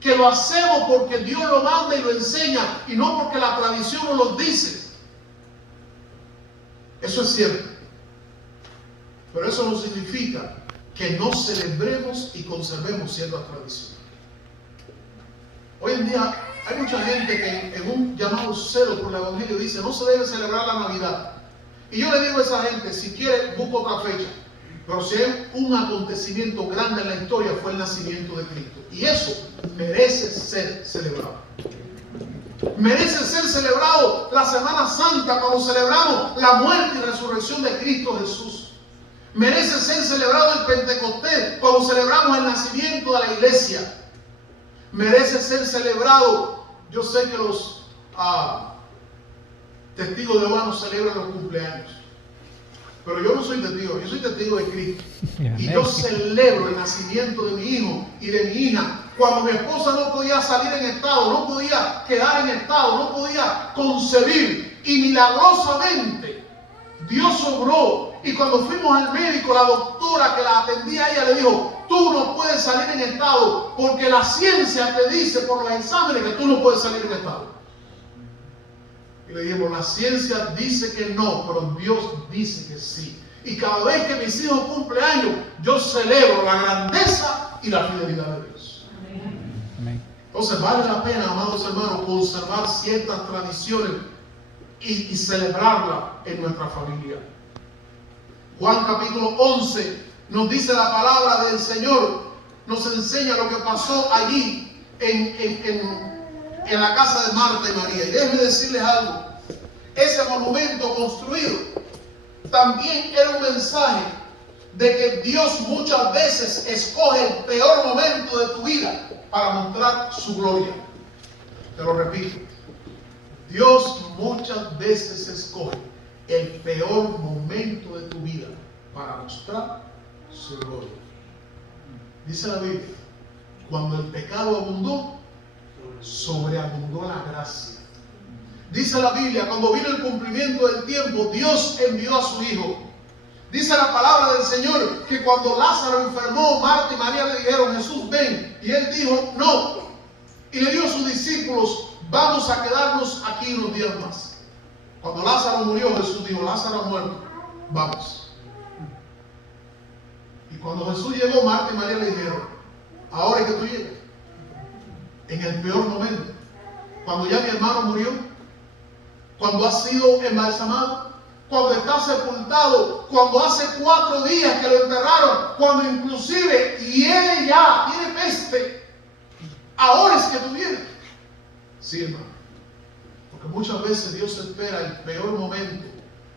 Que lo hacemos porque Dios lo manda y lo enseña, y no porque la tradición nos lo dice. Eso es cierto. Pero eso no significa que no celebremos y conservemos ciertas tradiciones. Hoy en día hay mucha gente que en un llamado celo por el Evangelio dice: no se debe celebrar la Navidad. Y yo le digo a esa gente: si quiere, busca otra fecha. Pero si hay un acontecimiento grande en la historia, fue el nacimiento de Cristo. Y eso merece ser celebrado. Merece ser celebrado la Semana Santa, cuando celebramos la muerte y resurrección de Cristo Jesús. Merece ser celebrado el Pentecostés, cuando celebramos el nacimiento de la iglesia. Merece ser celebrado. Yo sé que los testigos de Jehová no celebran los cumpleaños, pero yo no soy testigo, yo soy testigo de Cristo. Y yo celebro el nacimiento de mi hijo y de mi hija. Cuando mi esposa no podía salir en estado, no podía quedar en estado, no podía concebir, y milagrosamente Dios obró. Y cuando fuimos al médico, la doctora que la atendía a ella le dijo: tú no puedes salir en estado porque la ciencia te dice por los exámenes que tú no puedes salir en estado. Y le dijimos: la ciencia dice que no, pero Dios dice que sí. Y cada vez que mis hijos cumplen años, yo celebro la grandeza y la fidelidad de Dios. Amén. Entonces vale la pena, amados hermanos, conservar ciertas tradiciones y celebrarlas en nuestra familia. Juan capítulo 11 nos dice la palabra del Señor, nos enseña lo que pasó allí en la casa de Marta y María. Y déjenme decirles algo: ese monumento construido también era un mensaje de que Dios muchas veces escoge el peor momento de tu vida para mostrar su gloria. Te lo repito: Dios muchas veces escoge el peor momento de tu vida para mostrar su gloria. Dice la Biblia: cuando el pecado abundó, sobreabundó la gracia. Dice la Biblia, cuando vino el cumplimiento del tiempo, Dios envió a su Hijo. Dice la palabra del Señor que cuando Lázaro enfermó, Marta y María le dijeron, Jesús, ven. Y él dijo, no. Y le dijo a sus discípulos, vamos a quedarnos aquí unos días más. Cuando Lázaro murió, Jesús dijo, Lázaro ha muerto, vamos. Y cuando Jesús llegó, Marta y María le dijeron, ahora es que tú llegas. En el peor momento, cuando ya mi hermano murió, cuando ha sido embalsamado, cuando está sepultado, cuando hace 4 días que lo enterraron, cuando inclusive y él ya tiene peste, ahora es que tú vienes. Sí, hermano, porque muchas veces Dios espera el peor momento,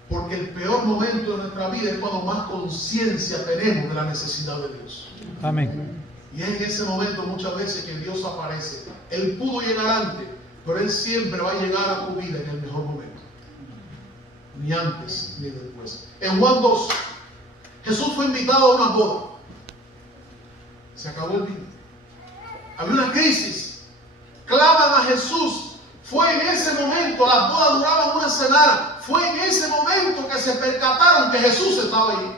porque el peor momento de nuestra vida es cuando más conciencia tenemos de la necesidad de Dios. Amén. Y es en ese momento muchas veces que Dios aparece. Él pudo llegar antes, pero Él siempre va a llegar a tu vida en el mejor momento. Ni antes ni después. En Juan 2, Jesús fue invitado a una boda. Se acabó el vino. Había una crisis. Claman a Jesús. Fue en ese momento, las bodas duraban una semana. Fue en ese momento que se percataron que Jesús estaba allí.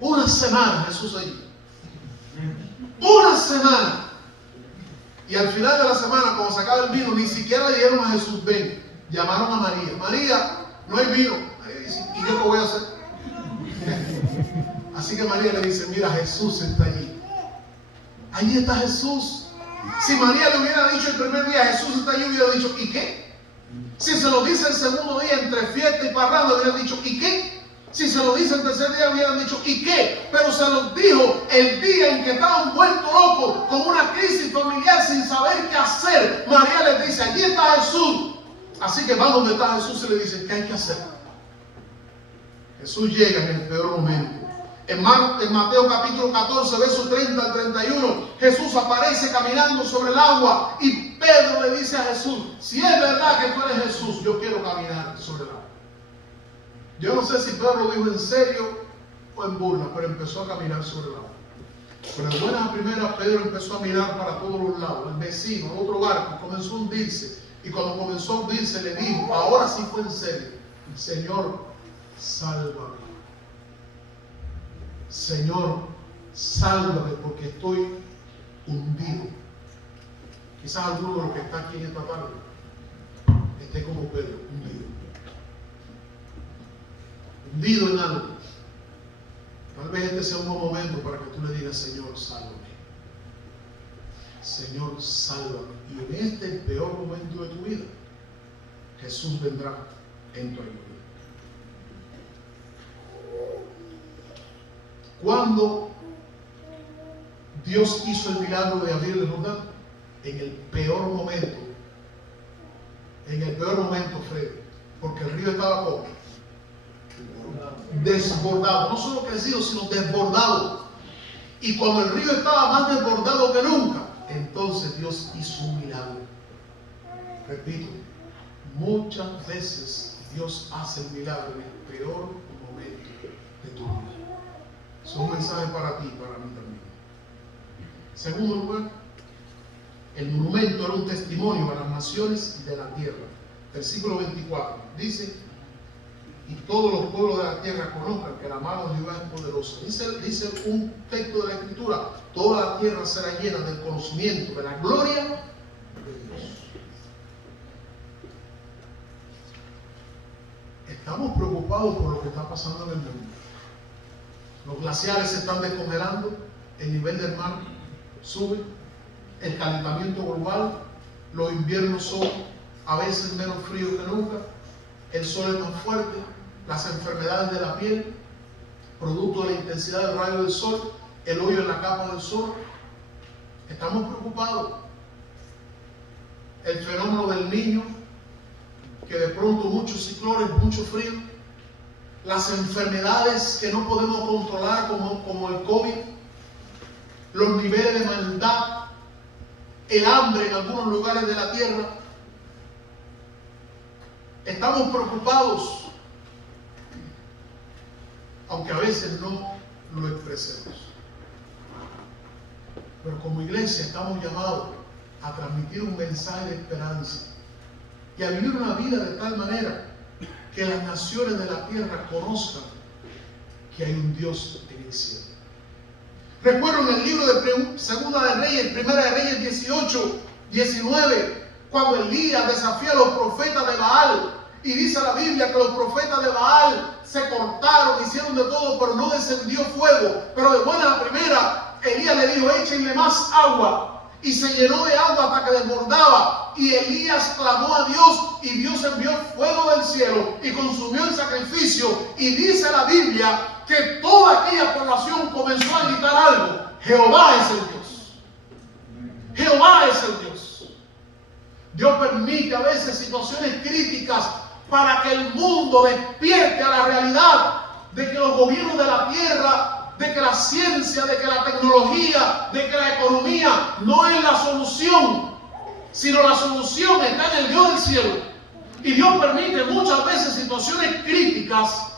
Una semana Jesús allí. Una semana. Y al final de la semana, cuando se acaba el vino, ni siquiera le dijeron a Jesús, ven. Llamaron a María. María, no hay vino. ¿Y yo qué voy a hacer? Así que María le dice, mira, Jesús está allí. Allí está Jesús. Si María le hubiera dicho el primer día, Jesús está allí, hubiera dicho, ¿y qué? Si se lo dice el segundo día, entre fiesta y parranda, hubiera dicho, ¿y qué? Si se lo dice el tercer día, hubieran dicho, ¿y qué? Pero se los dijo el día en que estaban vueltos locos, con una crisis familiar sin saber qué hacer. María les dice, allí está Jesús. Así que van donde está Jesús y le dicen, ¿qué hay que hacer? Jesús llega en el peor momento. En Mateo capítulo 14, versos 30 al 31, Jesús aparece caminando sobre el agua y Pedro le dice a Jesús, si es verdad que tú eres Jesús, yo quiero caminar sobre el agua. Yo no sé si Pedro lo dijo en serio o en burla, pero empezó a caminar sobre el agua. Pero de buenas a primeras, Pedro empezó a mirar para todos los lados. El vecino, otro barco, comenzó a hundirse. Y cuando comenzó a hundirse, le dijo, ahora sí fue en serio, Señor, sálvame. Señor, sálvame porque estoy hundido. Quizás alguno de los que está aquí en esta tarde esté como Pedro, hundido. Hundido en algo. Tal vez este sea un buen momento para que tú le digas, Señor, sálvame. Señor, sálvame. Y en este peor momento de tu vida, Jesús vendrá en tu ayuda. Cuando Dios hizo el milagro de abrir el Jordán, en el peor momento, Fred, porque el río estaba como desbordado, no solo crecido, sino desbordado. Y cuando el río estaba más desbordado que nunca, entonces Dios hizo un milagro. Repito, muchas veces Dios hace el milagro en el peor momento de tu vida. Es un mensaje para ti y para mí también. Segundo lugar, el monumento era un testimonio a las naciones de la tierra. Versículo 24 dice, y todos los pueblos de la tierra conozcan que la mano de Jehová es poderosa. Dice un texto de la Escritura, toda la tierra será llena del conocimiento de la gloria de Dios. Estamos preocupados por lo que está pasando en el mundo. Los glaciares se están descongelando, el nivel del mar sube, el calentamiento global, los inviernos son a veces menos fríos que nunca, el sol es más fuerte, las enfermedades de la piel, producto de la intensidad del rayo del sol, el hoyo en la capa del sol. Estamos preocupados. El fenómeno del Niño, que de pronto muchos ciclones, mucho frío, las enfermedades que no podemos controlar como el COVID, los niveles de maldad, el hambre en algunos lugares de la tierra. Estamos preocupados, aunque a veces no lo expresemos. Pero como iglesia estamos llamados a transmitir un mensaje de esperanza, y a vivir una vida de tal manera que las naciones de la tierra conozcan que hay un Dios en el cielo. Recuerdo en el libro de Segunda de Reyes, Primera de Reyes 18, 19, cuando Elías desafía a los profetas de Baal, y dice la Biblia que los profetas de Baal se cortaron, hicieron de todo, pero no descendió fuego. Pero de buena la primera, Elías le dijo: échenle más agua. Y se llenó de agua hasta que desbordaba. Y Elías clamó a Dios, y Dios envió fuego del cielo y consumió el sacrificio. Y dice la Biblia que toda aquella población comenzó a gritar algo: Jehová es el Dios. Jehová es el Dios. Dios permite a veces situaciones críticas para que el mundo despierte a la realidad de que los gobiernos de la tierra, de que la ciencia, de que la tecnología, de que la economía no es la solución, sino la solución está en el Dios del cielo. Y Dios permite muchas veces situaciones críticas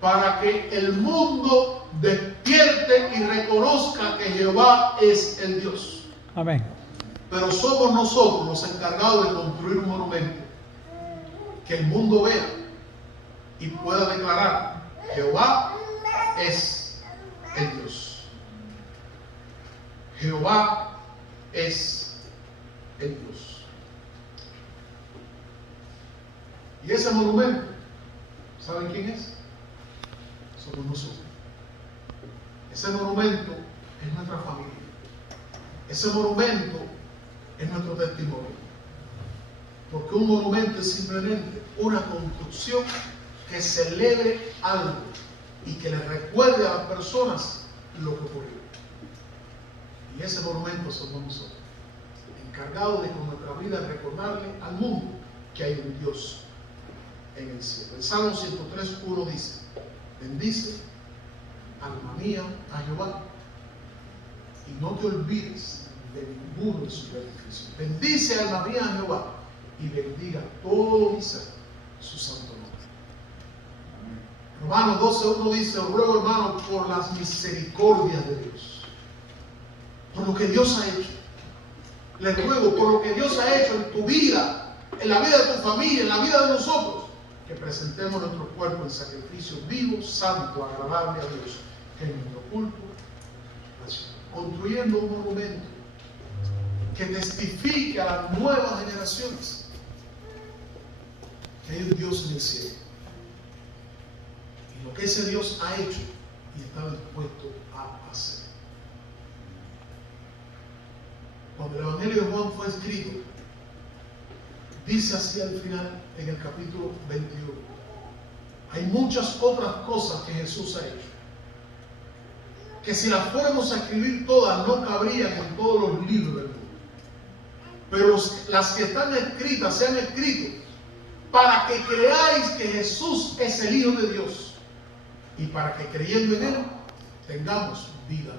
para que el mundo despierte y reconozca que Jehová es el Dios. Amén. Pero somos nosotros los encargados de construir un monumento que el mundo vea y pueda declarar: Jehová es el Dios. Jehová es el Dios. Y ese monumento, ¿saben quién es? Somos nosotros. Ese monumento es nuestra familia. Ese monumento es nuestro testimonio. Porque un monumento es simplemente una construcción que celebre algo y que le recuerde a las personas lo que ocurrió. Y ese monumento somos nosotros, encargados de con nuestra vida recordarle al mundo que hay un Dios en el cielo. El Salmo 103:1 dice: bendice, alma mía, a Jehová, y no te olvides de ninguno de sus beneficios. Bendice, alma mía, a Jehová, y bendiga todo mi ser su santo nombre. Romanos 12:1 dice: os ruego, hermano, por las misericordias de Dios, por lo que Dios ha hecho. Les ruego por lo que Dios ha hecho en tu vida, en la vida de tu familia, en la vida de nosotros, que presentemos nuestro cuerpo en sacrificio vivo, santo, agradable a Dios, que es nuestro culto, construyendo un monumento que testifique a las nuevas generaciones que hay un Dios en el cielo y lo que ese Dios ha hecho y está dispuesto a hacer. Cuando el Evangelio de Juan fue escrito, dice así al final, en el capítulo 21: hay muchas otras cosas que Jesús ha hecho, que si las fuéramos a escribir todas no cabrían en todos los libros del mundo. Pero las que están escritas se han escrito para que creáis que Jesús es el Hijo de Dios y para que creyendo en Él tengamos vida